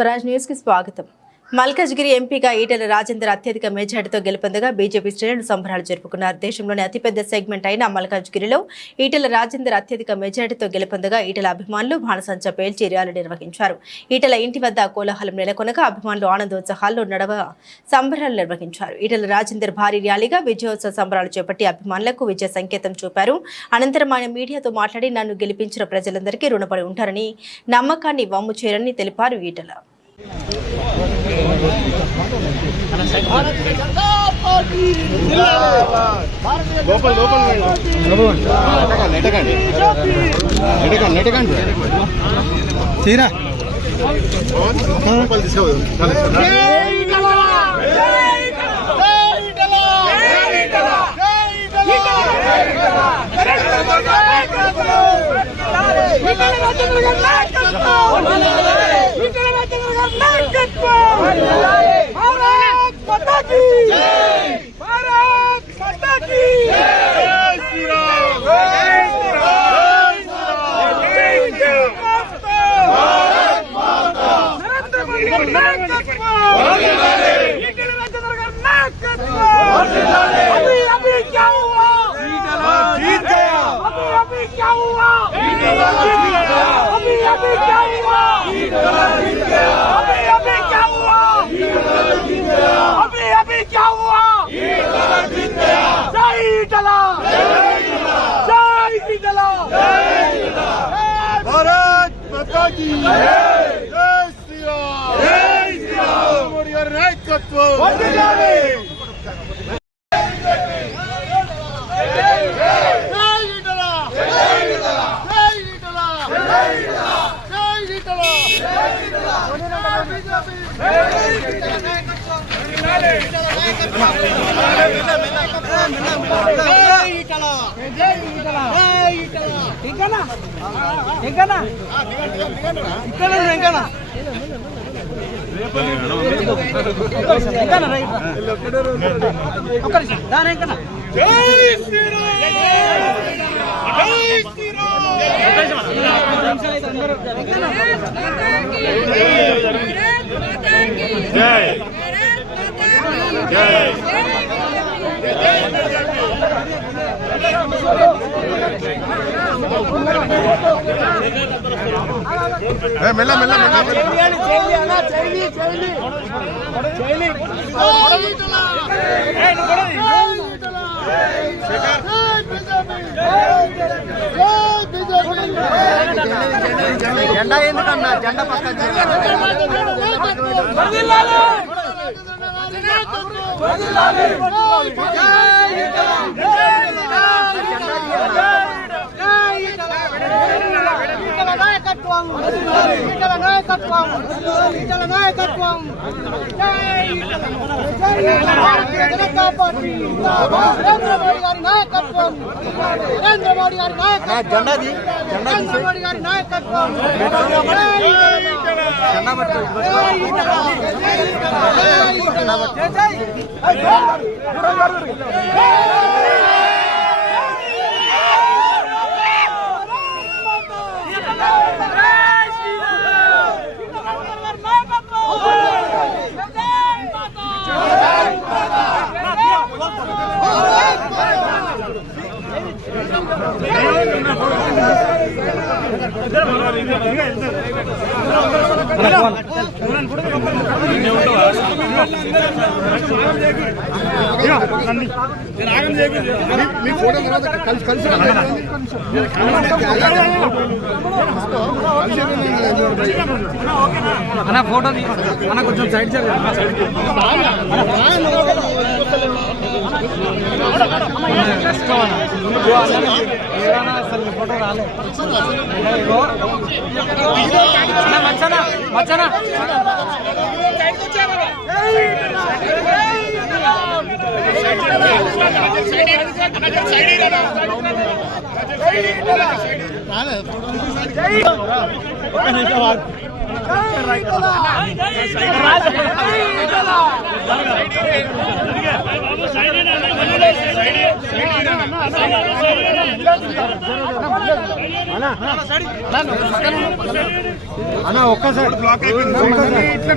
Swaraj news కి స్వాగతం. మల్కాజ్గిరి ఎంపీగా ఈటెల రాజేందర్ అత్యధిక మెజార్టీతో గెలుపొందగా బీజేపీ శ్రేణులు సంబరాలు జరుపుకున్నారు. దేశంలోని అతిపెద్ద సెగ్మెంట్ అయిన మల్కాజ్గిరిలో ఈటెల రాజేందర్ అత్యధిక మెజార్టీతో గెలుపొందగా ఈటెల అభిమానులు బాణసంచా పేల్చి ర్యాలీ నిర్వహించారు. ఈటెల ఇంటి వద్ద కోలాహలం నెలకొనగా అభిమానులు ఆనందోత్సాహాల్లో నడవ సంబరాలు నిర్వహించారు. ఈటెల రాజేందర్ భారీ ర్యాలీగా విజయోత్సవ సంబరాలు చేపట్టి అభిమానులకు విజయ సంకేతం చూపారు. అనంతరం ఆయన మీడియాతో మాట్లాడి నన్ను గెలిపించిన ప్రజలందరికీ రుణపడి ఉంటారని, నమ్మకాన్ని వమ్ము చేయరని తెలిపారు. ఈటెల జెండా ఎందుకన్నా జెండా పక్కన అన్న ఫోటో అన్న కొంచెం సైడ్ అసలు ఫోటో రాలేదు మచ్చనా మచ్చనా సైడ్ అన్న ఒక్కసారి బ్లాక్ అయిపోయింది ఇట్లా